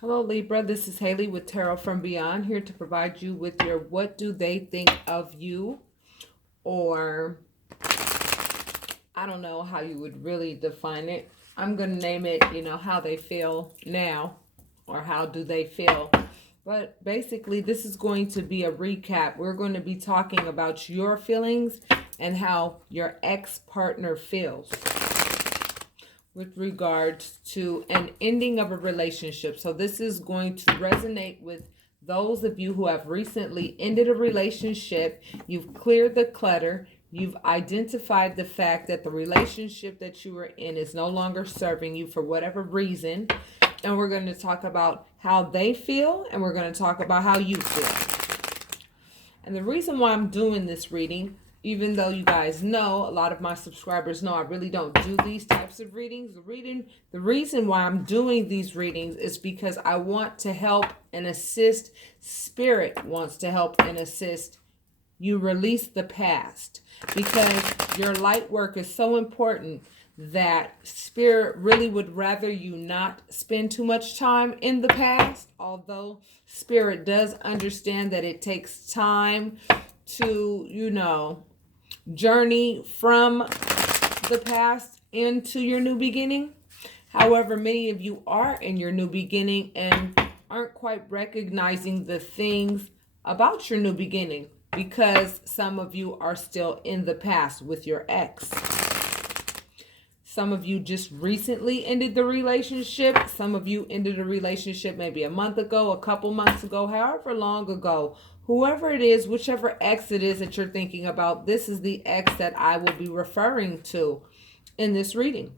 Hello, Libra. This is Haley with Tarot from Beyond, here to provide you with your what do they think of you, or I don't know how you would really define it. I'm going to name it, how they feel now, or how do they feel. But basically, this is going to be a recap. We're going to be talking about your feelings and how your ex-partner feels with regards to an ending of a relationship. So this is going to resonate with those of you who have recently ended a relationship. You've cleared the clutter. You've identified the fact that the relationship that you were in is no longer serving you for whatever reason. And we're going to talk about how they feel, and we're going to talk about how you feel. And the reason why I'm doing this reading, even though you guys know, a lot of my subscribers know I really don't do these types of readings. The reason why I'm doing these readings is because I want to help and assist. Spirit wants to help and assist you release the past, because your light work is so important that Spirit really would rather you not spend too much time in the past, although Spirit does understand that it takes time to, journey from the past into your new beginning. However, many of you are in your new beginning and aren't quite recognizing the things about your new beginning, because some of you are still in the past with your ex. Some of you just recently ended the relationship. Some of you ended a relationship maybe a month ago, a couple months ago, however long ago. Whoever it is, whichever ex it is that you're thinking about, this is the ex that I will be referring to in this reading.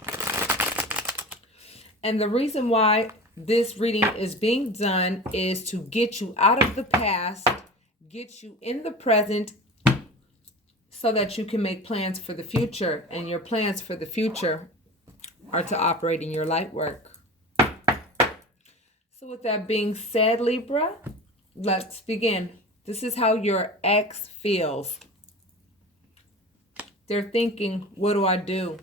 And the reason why this reading is being done is to get you out of the past, get you in the present, so that you can make plans for the future. And your plans for the future are to operate in your light work. So with that being said, Libra, let's begin. This is how your ex feels. They're thinking, what do I do?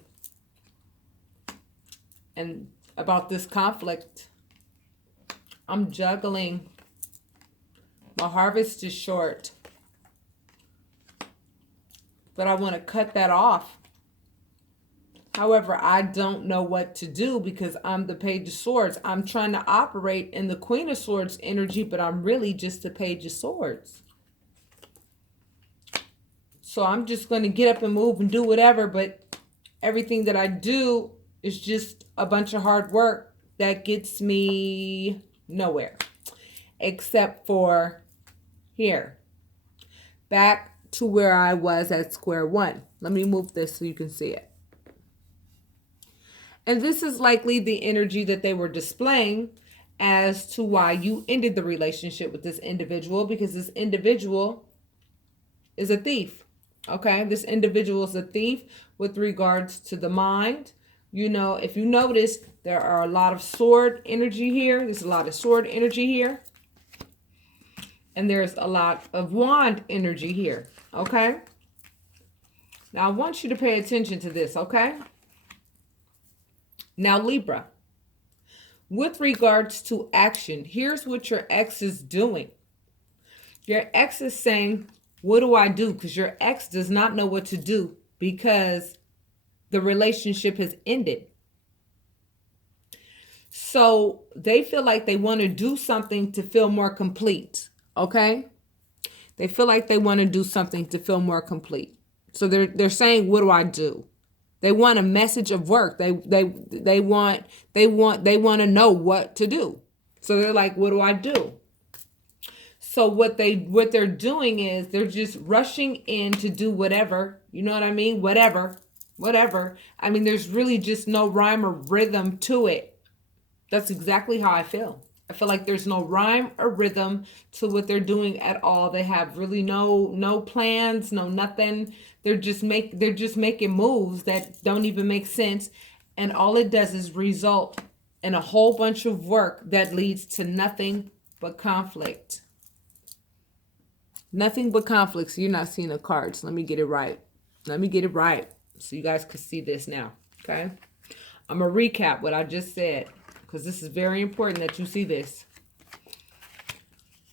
And about this conflict, I'm juggling. My harvest is short, but I want to cut that off. However, I don't know what to do because I'm the Page of Swords. I'm trying to operate in the Queen of Swords energy, but I'm really just the Page of Swords. So I'm just going to get up and move and do whatever, but everything that I do is just a bunch of hard work that gets me nowhere. Except for here. Back to where I was at square one. Let me move this so you can see it. And this is likely the energy that they were displaying as to why you ended the relationship with this individual, because this individual is a thief. Okay, this individual is a thief with regards to the mind. If you notice, there are a lot of sword energy here. There's a lot of sword energy here. And there's a lot of wand energy here. Okay. Now, I want you to pay attention to this, okay? Now, Libra, with regards to action, here's what your ex is doing. Your ex is saying, what do I do? Because your ex does not know what to do because the relationship has ended. So they feel like they want to do something to feel more complete, okay? They feel like they want to do something to feel more complete. So they're saying, what do I do? They want a message of work. They want to know what to do. So they're like, what do I do? So what they're doing is they're just rushing in to do whatever. You know what I mean? Whatever. I mean, there's really just no rhyme or rhythm to it. That's exactly how I feel. I feel like there's no rhyme or rhythm to what they're doing at all. They have really no plans, no nothing. They're just making moves that don't even make sense. And all it does is result in a whole bunch of work that leads to nothing but conflict. Nothing but conflict. So you're not seeing the cards. Let me get it right. So you guys can see this now. Okay. I'm going to recap what I just said, because this is very important that you see this.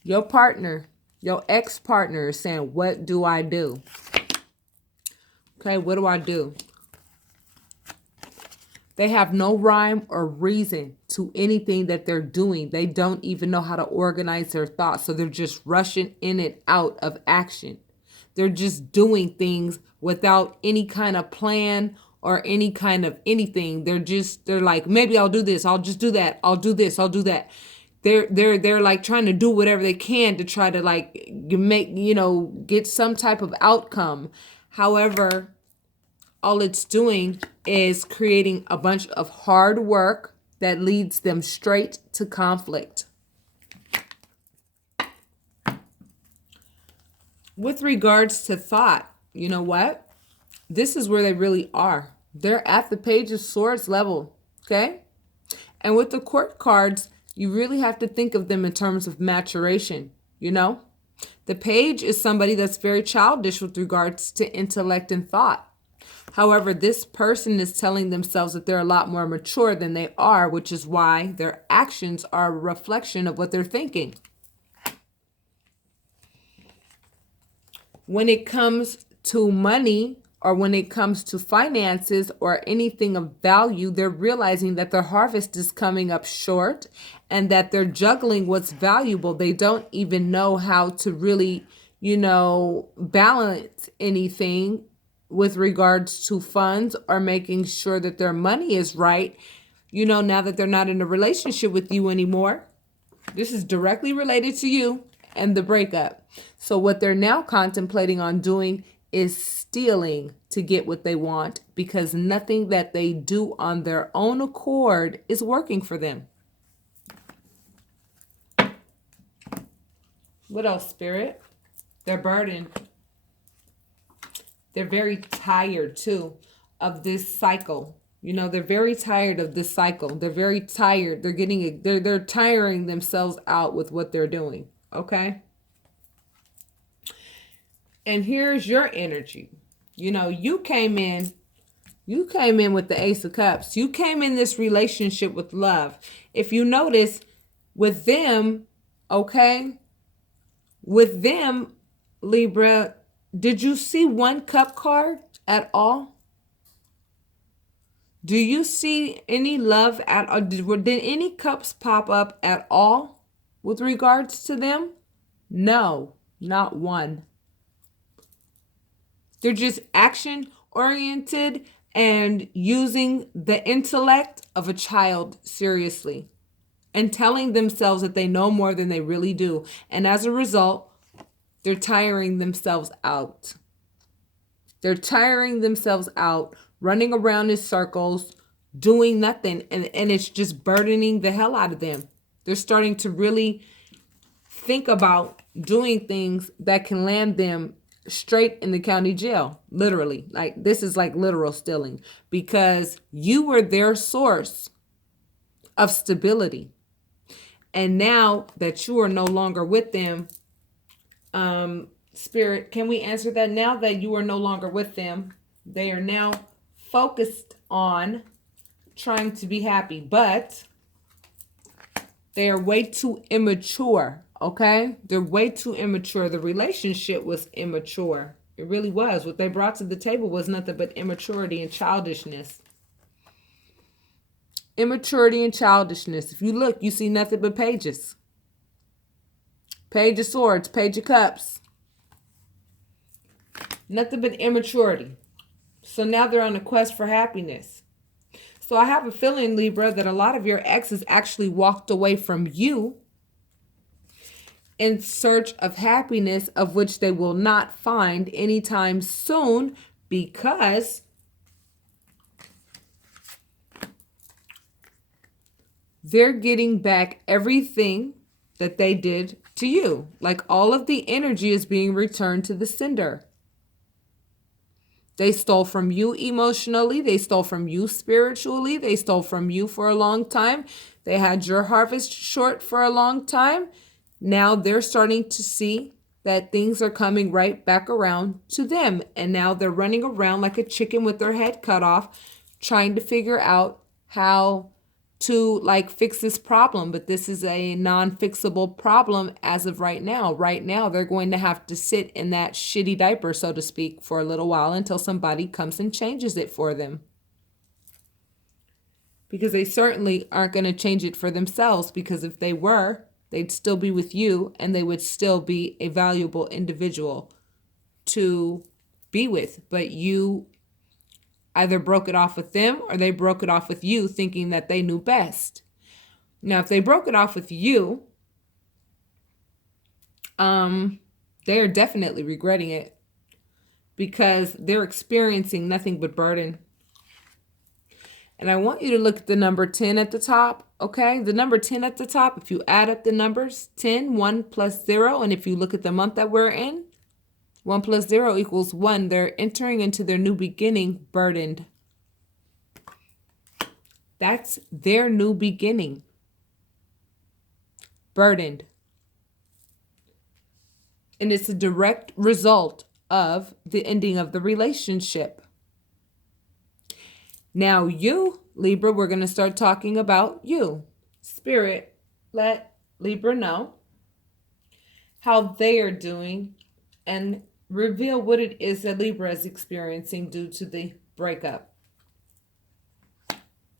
Your partner, your ex-partner is saying, what do I do? Okay, what do I do? They have no rhyme or reason to anything that they're doing. They don't even know how to organize their thoughts. So they're just rushing in and out of action. They're just doing things without any kind of plan or any kind of anything. They're like, maybe I'll do this. I'll just do that. I'll do this. I'll do that. They're like trying to do whatever they can to try to like make, get some type of outcome. However, all it's doing is creating a bunch of hard work that leads them straight to conflict. With regards to thought, you know what? This is where they really are. They're at the Page of Swords level, okay? And with the Court cards, you really have to think of them in terms of maturation, The Page is somebody that's very childish with regards to intellect and thought. However, this person is telling themselves that they're a lot more mature than they are, which is why their actions are a reflection of what they're thinking. When it comes to money or when it comes to finances or anything of value, they're realizing that their harvest is coming up short and that they're juggling what's valuable. They don't even know how to really, balance anything with regards to funds or making sure that their money is right, now that they're not in a relationship with you anymore. This is directly related to you and the breakup. So what they're now contemplating on doing is stealing to get what they want because nothing that they do on their own accord is working for them. What else, Spirit? They're burdened. They're very tired, too, of this cycle. They're very tired of this cycle. They're very tired. They're tiring themselves out with what they're doing, okay? And here's your energy. You came in with the Ace of Cups. You came in this relationship with love. If you notice, with them, okay? With them, Libra, did you see one cup card at all? Do you see any love at all? Did any cups pop up at all with regards to them? No, not one. They're just action oriented and using the intellect of a child seriously and telling themselves that they know more than they really do. And as a result, they're tiring themselves out. They're tiring themselves out, running around in circles, doing nothing. And it's just burdening the hell out of them. They're starting to really think about doing things that can land them straight in the county jail. Literally. Like, this is like literal stealing. Because you were their source of stability. And now that you are no longer with them, Spirit, can we answer that? Now that you are no longer with them, they are now focused on trying to be happy, but they are way too immature, okay? They're way too immature. The relationship was immature. It really was. What they brought to the table was nothing but immaturity and childishness. Immaturity and childishness. If you look, you see nothing but pages. Page of Swords, Page of Cups. Nothing but immaturity. So now they're on a quest for happiness. So I have a feeling, Libra, that a lot of your exes actually walked away from you in search of happiness, of which they will not find anytime soon, because they're getting back everything that they did to you. Like, all of the energy is being returned to the sender. They stole from you emotionally. They stole from you spiritually. They stole from you for a long time. They had your harvest short for a long time. Now they're starting to see that things are coming right back around to them. And now they're running around like a chicken with their head cut off, trying to figure out how to like fix this problem, but this is a non-fixable problem as of right now. Right now, they're going to have to sit in that shitty diaper, so to speak, for a little while until somebody comes and changes it for them. Because they certainly aren't going to change it for themselves, because if they were, they'd still be with you and they would still be a valuable individual to be with. But you either broke it off with them or they broke it off with you thinking that they knew best. Now, if they broke it off with you, they are definitely regretting it because they're experiencing nothing but burden. And I want you to look at the number 10 at the top, okay? The number 10 at the top, if you add up the numbers, 10, 1 plus 0, and if you look at the month that we're in, 1 plus 0 equals 1. They're entering into their new beginning burdened. That's their new beginning. Burdened. And it's a direct result of the ending of the relationship. Now you, Libra, we're going to start talking about you. Spirit, let Libra know how they are doing and reveal what it is that Libra is experiencing due to the breakup.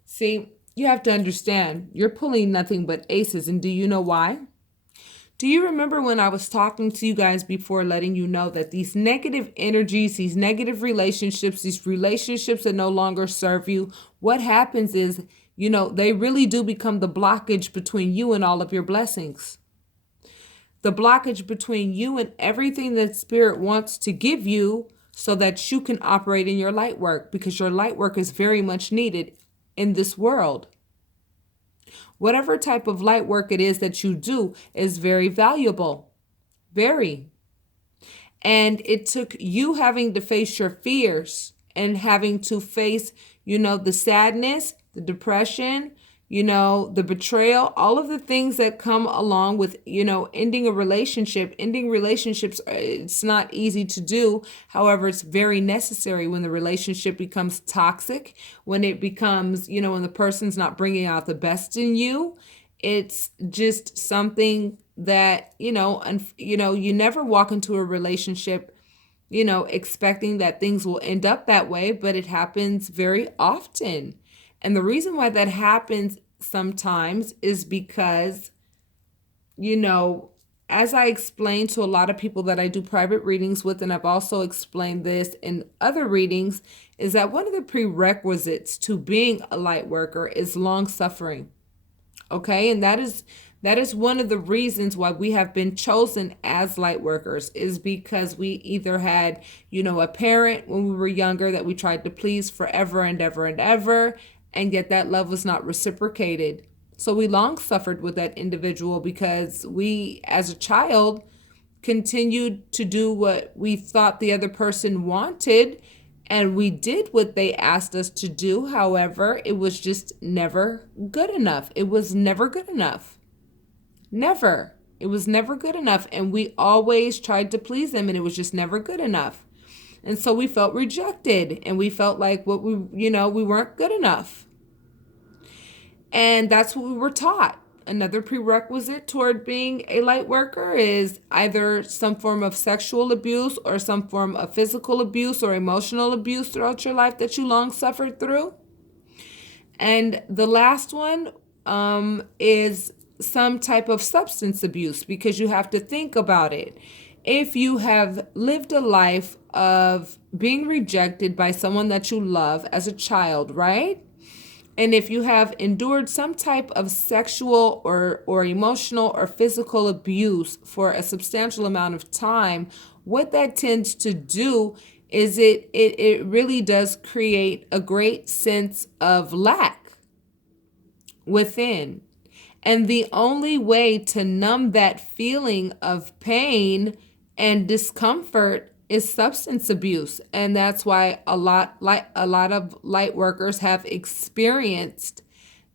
See, you have to understand, you're pulling nothing but aces, and do you know why? Do you remember when I was talking to you guys before, letting you know that these negative energies, these negative relationships, these relationships that no longer serve you, what happens is, they really do become the blockage between you and all of your blessings. The blockage between you and everything that Spirit wants to give you so that you can operate in your light work, because your light work is very much needed in this world. Whatever type of light work it is that you do is very valuable. Very. And it took you having to face your fears and having to face, the sadness, the depression, the betrayal, all of the things that come along with, ending a relationship. Ending relationships, it's not easy to do. However, it's very necessary when the relationship becomes toxic, when it becomes, when the person's not bringing out the best in you. It's just something that, you never walk into a relationship, expecting that things will end up that way, but it happens very often. And the reason why that happens sometimes is because, as I explain to a lot of people that I do private readings with, and I've also explained this in other readings, is that one of the prerequisites to being a light worker is long suffering. Okay, and that is one of the reasons why we have been chosen as light workers, is because we either had, a parent when we were younger that we tried to please forever and ever and ever, and yet that love was not reciprocated. So we long suffered with that individual because we, as a child, continued to do what we thought the other person wanted, and we did what they asked us to do. However, it was just never good enough. It was never good enough. Never. It was never good enough. And we always tried to please them, and it was just never good enough. And so we felt rejected, and we felt like we weren't good enough. And that's what we were taught. Another prerequisite toward being a light worker is either some form of sexual abuse or some form of physical abuse or emotional abuse throughout your life that you long suffered through. And the last one is some type of substance abuse, because you have to think about it. If you have lived a life of being rejected by someone that you love as a child, right? And if you have endured some type of sexual or emotional or physical abuse for a substantial amount of time, what that tends to do is it really does create a great sense of lack within. And the only way to numb that feeling of pain and discomfort is substance abuse. And that's why a lot of light workers have experienced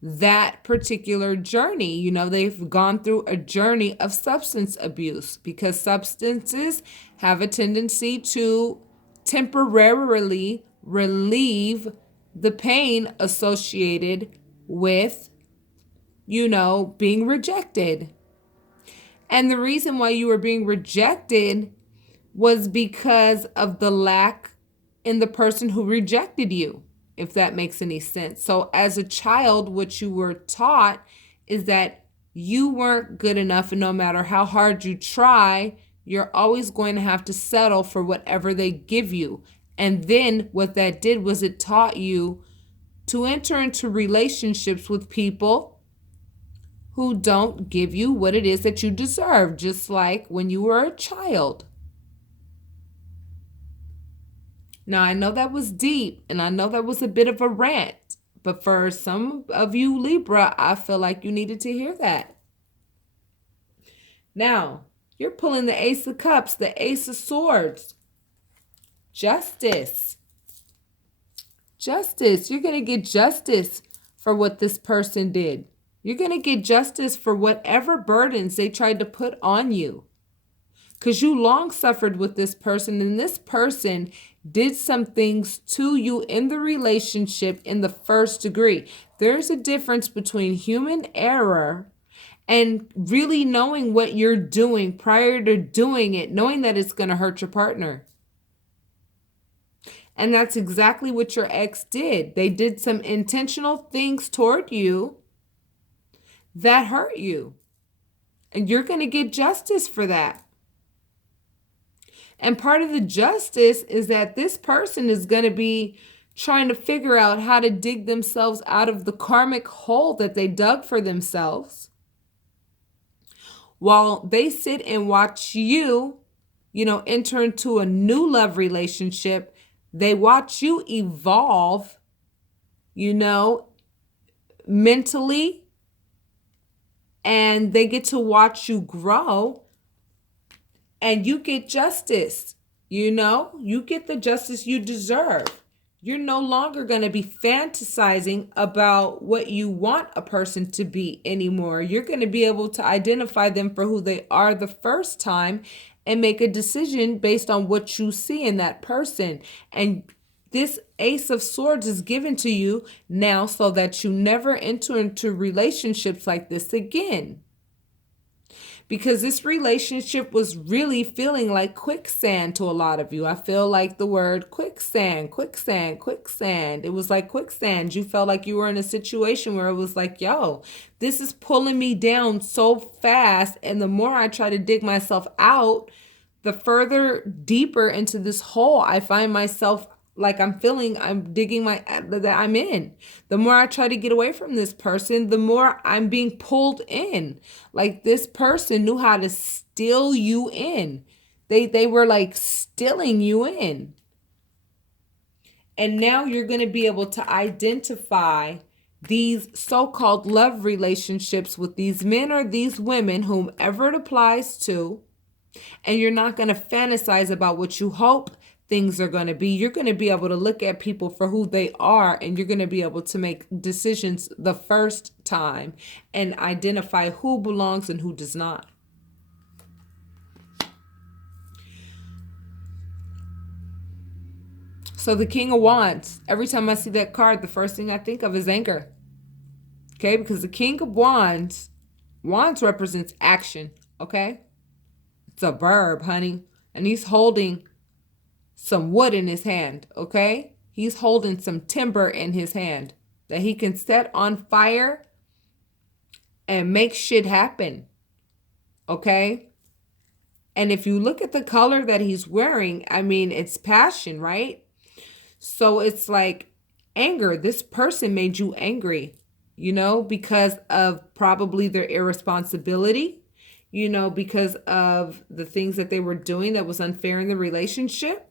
that particular journey. They've gone through a journey of substance abuse, because substances have a tendency to temporarily relieve the pain associated with being rejected. And the reason why you were being rejected was because of the lack in the person who rejected you, if that makes any sense. So as a child, what you were taught is that you weren't good enough, and no matter how hard you try, you're always going to have to settle for whatever they give you. And then what that did was it taught you to enter into relationships with people who don't give you what it is that you deserve, just like when you were a child. Now, I know that was deep, and I know that was a bit of a rant, but for some of you Libra, I feel like you needed to hear that. Now, you're pulling the Ace of Cups, the Ace of Swords. Justice. Justice. You're going to get justice for what this person did. You're going to get justice for whatever burdens they tried to put on you. Because you long suffered with this person, and this person did some things to you in the relationship in the first degree. There's a difference between human error and really knowing what you're doing prior to doing it, knowing that it's going to hurt your partner. And that's exactly what your ex did. They did some intentional things toward you that hurt you. And you're going to get justice for that. And part of the justice is that this person is going to be trying to figure out how to dig themselves out of the karmic hole that they dug for themselves, while they sit and watch you, enter into a new love relationship. They watch you evolve, mentally, and they get to watch you grow, and you get justice. You get the justice you deserve. You're no longer going to be fantasizing about what you want a person to be anymore. You're going to be able to identify them for who they are the first time and make a decision based on what you see in that person. And this Ace of Swords is given to you now so that you never enter into relationships like this again. Because this relationship was really feeling like quicksand to a lot of you. I feel like the word quicksand, quicksand, quicksand. It was like quicksand. You felt like you were in a situation where it was like, yo, this is pulling me down so fast. And the more I try to dig myself out, the further deeper into this hole I find myself, like I'm digging that I'm in. The more I try to get away from this person, the more I'm being pulled in. Like this person knew how to steal you in. They were like stealing you in. And now you're going to be able to identify these so-called love relationships with these men or these women, whomever it applies to. And you're not going to fantasize about what you hope things are going to be. You're going to be able to look at people for who they are, and you're going to be able to make decisions the first time and identify who belongs and who does not. So the King of Wands, every time I see that card, the first thing I think of is anger. Okay, because the King of Wands represents action, okay? It's a verb, honey. And he's holding some wood in his hand, okay? He's holding some timber in his hand that he can set on fire and make shit happen, okay? And if you look at the color that he's wearing, I mean, it's passion, right? So it's like anger. This person made you angry, because of probably their irresponsibility, because of the things that they were doing that was unfair in the relationship.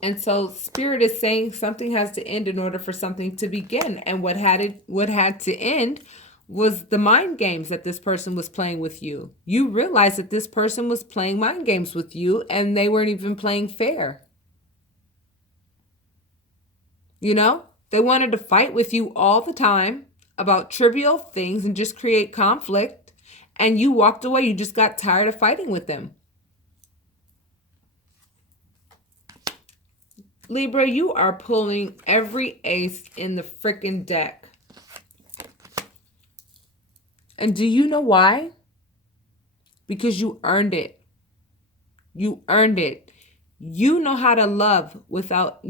And so Spirit is saying something has to end in order for something to begin. And what had to end was the mind games that this person was playing with you. You realize that this person was playing mind games with you, and they weren't even playing fair. They wanted to fight with you all the time about trivial things and just create conflict. And you walked away. You just got tired of fighting with them. Libra, you are pulling every ace in the freaking deck. And do you know why? Because you earned it. You earned it. You know how to love without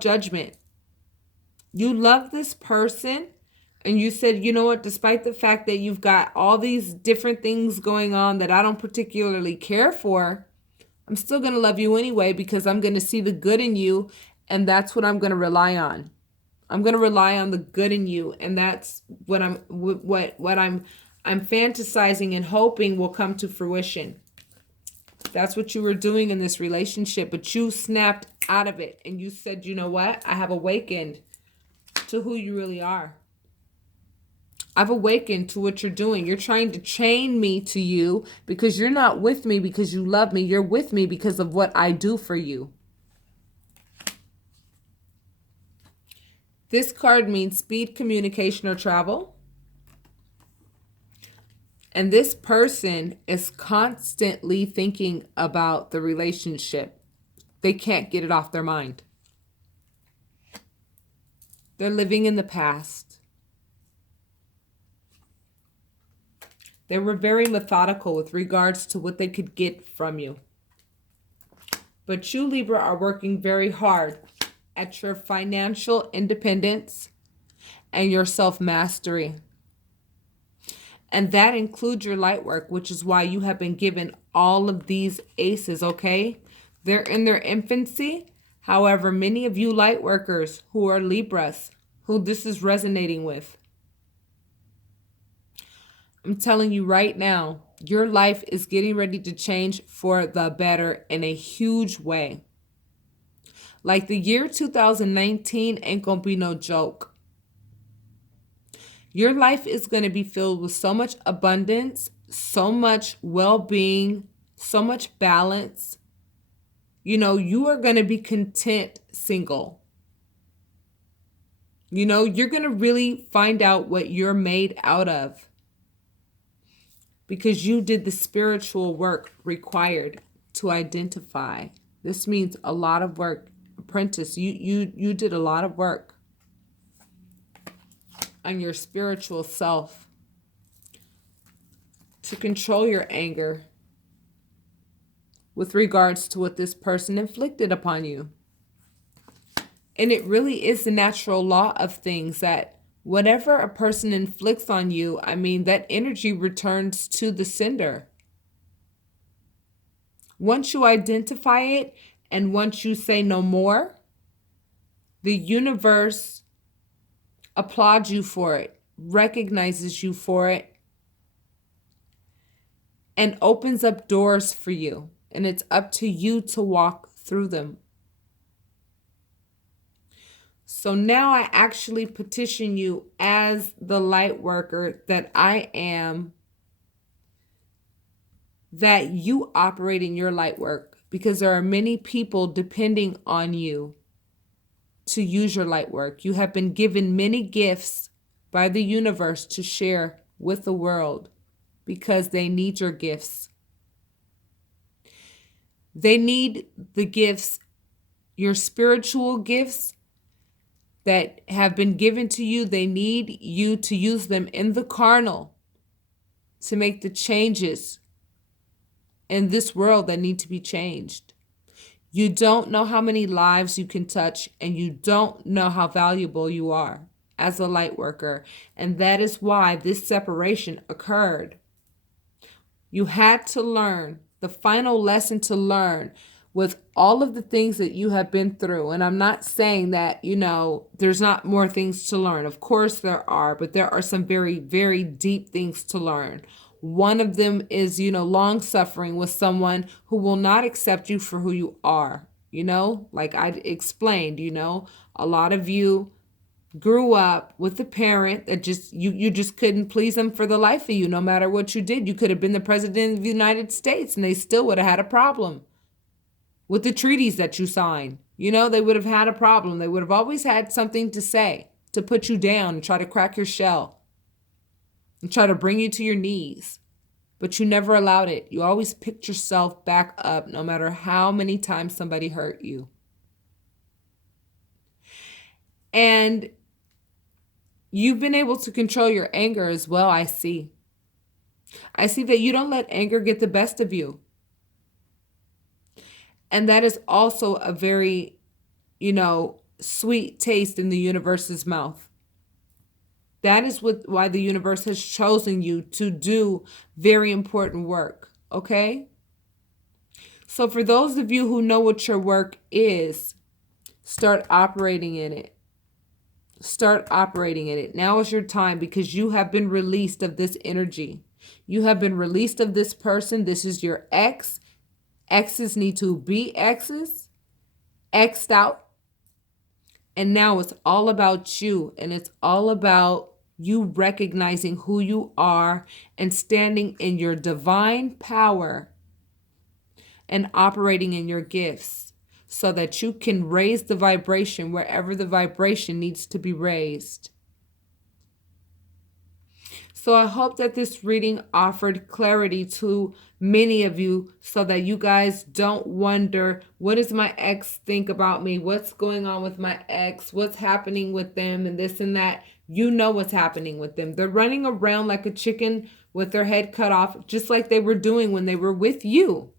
judgment. You love this person and you said, you know what, despite the fact that you've got all these different things going on that I don't particularly care for, I'm still going to love you anyway because I'm going to see the good in you, and that's what I'm going to rely on. I'm going to rely on the good in you, and that's what I'm fantasizing and hoping will come to fruition. That's what you were doing in this relationship, but you snapped out of it and you said, you know what? I have awakened to who you really are. I've awakened to what you're doing. You're trying to chain me to you because you're not with me because you love me. You're with me because of what I do for you. This card means speed, communication, or travel. And this person is constantly thinking about the relationship. They can't get it off their mind. They're living in the past. They were very methodical with regards to what they could get from you. But you, Libra, are working very hard at your financial independence and your self-mastery. And that includes your light work, which is why you have been given all of these aces, okay? They're in their infancy. However, many of you light workers who are Libras, who this is resonating with, I'm telling you right now, your life is getting ready to change for the better in a huge way. Like the year 2019 ain't gonna be no joke. Your life is going to be filled with so much abundance, so much well-being, so much balance. You are going to be content single. You're going to really find out what you're made out of because you did the spiritual work required to identify. This means a lot of work. Apprentice, you did a lot of work on your spiritual self to control your anger with regards to what this person inflicted upon you. And it really is the natural law of things that whatever a person inflicts on you, that energy returns to the sender. Once you identify it and once you say no more, the universe applauds you for it, recognizes you for it, and opens up doors for you. And it's up to you to walk through them. So now I actually petition you as the light worker that I am, that you operate in your light work, because there are many people depending on you to use your light work. You have been given many gifts by the universe to share with the world because they need your gifts. They need the gifts, your spiritual gifts that have been given to you. They need you to use them in the carnal to make the changes in this world that need to be changed. You don't know how many lives you can touch, and you don't know how valuable you are as a light worker. And that is why this separation occurred. You had to learn, the final lesson to learn with all of the things that you have been through. And I'm not saying that, there's not more things to learn. Of course there are, but there are some very, very deep things to learn. One of them is, long suffering with someone who will not accept you for who you are. Like I explained, a lot of you grew up with a parent that you just couldn't please them for the life of you. No matter what you did, you could have been the president of the United States and they still would have had a problem with the treaties that you signed. They would have had a problem. They would have always had something to say to put you down and try to crack your shell and try to bring you to your knees. But you never allowed it. You always picked yourself back up no matter how many times somebody hurt you. And You've been able to control your anger as well, I see. I see that you don't let anger get the best of you. And that is also a very, sweet taste in the universe's mouth. That is why the universe has chosen you to do very important work, okay? So for those of you who know what your work is, start operating in it. Start operating in it. Now is your time, because you have been released of this energy. You have been released of this person. This is your ex. Exes need to be exes. X'd out. And now it's all about you. And it's all about you recognizing who you are and standing in your divine power and operating in your gifts, so that you can raise the vibration wherever the vibration needs to be raised. So I hope that this reading offered clarity to many of you, so that you guys don't wonder, what does my ex think about me? What's going on with my ex? What's happening with them and this and that? You know what's happening with them. They're running around like a chicken with their head cut off, just like they were doing when they were with you.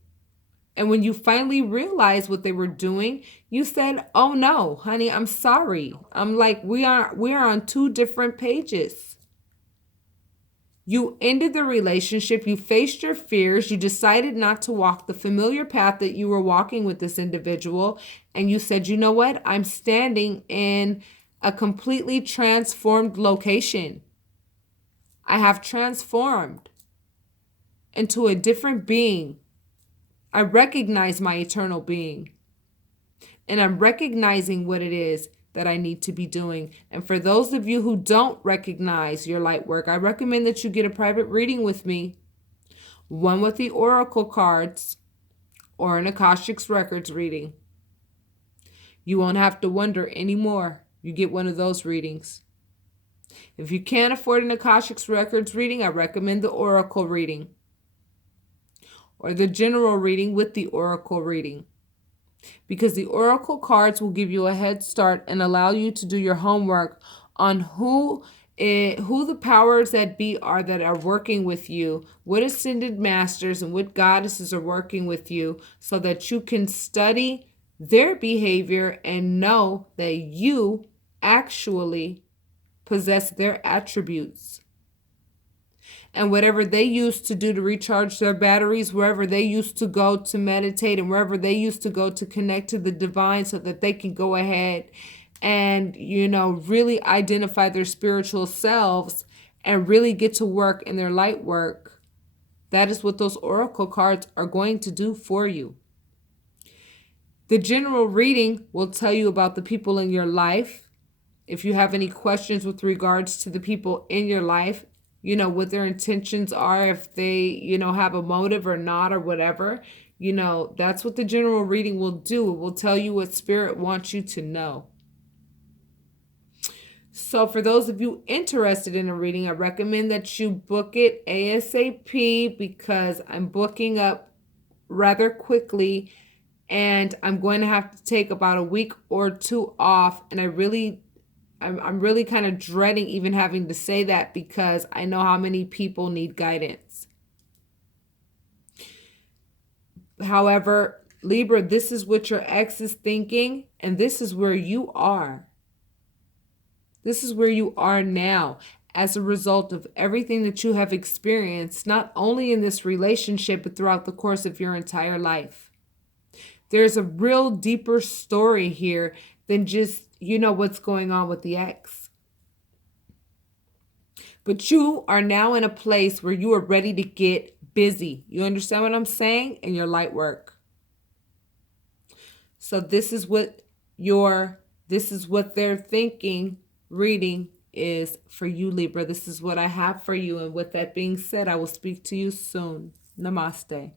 And when you finally realized what they were doing, you said, "Oh no, honey, I'm sorry." I'm like, we are on two different pages. You ended the relationship, you faced your fears, you decided not to walk the familiar path that you were walking with this individual, and you said, "You know what? I'm standing in a completely transformed location. I have transformed into a different being. I recognize my eternal being, and I'm recognizing what it is that I need to be doing." And for those of you who don't recognize your light work, I recommend that you get a private reading with me, one with the oracle cards or an Akashic Records reading. You won't have to wonder anymore. You get one of those readings. If you can't afford an Akashic Records reading, I recommend the oracle reading, or the general reading with the oracle reading, because the oracle cards will give you a head start and allow you to do your homework on who the powers that be are that are working with you, what ascended masters and what goddesses are working with you, so that you can study their behavior and know that you actually possess their attributes. And whatever they used to do to recharge their batteries, wherever they used to go to meditate, and wherever they used to go to connect to the divine, so that they can go ahead and, really identify their spiritual selves and really get to work in their light work. That is what those oracle cards are going to do for you. The general reading will tell you about the people in your life. If you have any questions with regards to the people in your life, what their intentions are, if they, have a motive or not, or whatever, that's what the general reading will do. It will tell you what spirit wants you to know. So for those of you interested in a reading, I recommend that you book it ASAP, because I'm booking up rather quickly, and I'm going to have to take about a week or two off. And I'm really kind of dreading even having to say that, because I know how many people need guidance. However, Libra, this is what your ex is thinking, and this is where you are. This is where you are now, as a result of everything that you have experienced, not only in this relationship, but throughout the course of your entire life. There's a real deeper story here than just, what's going on with the ex. But you are now in a place where you are ready to get busy. You understand what I'm saying? In your light work. So this is what they're thinking reading is for you, Libra. This is what I have for you. And with that being said, I will speak to you soon. Namaste.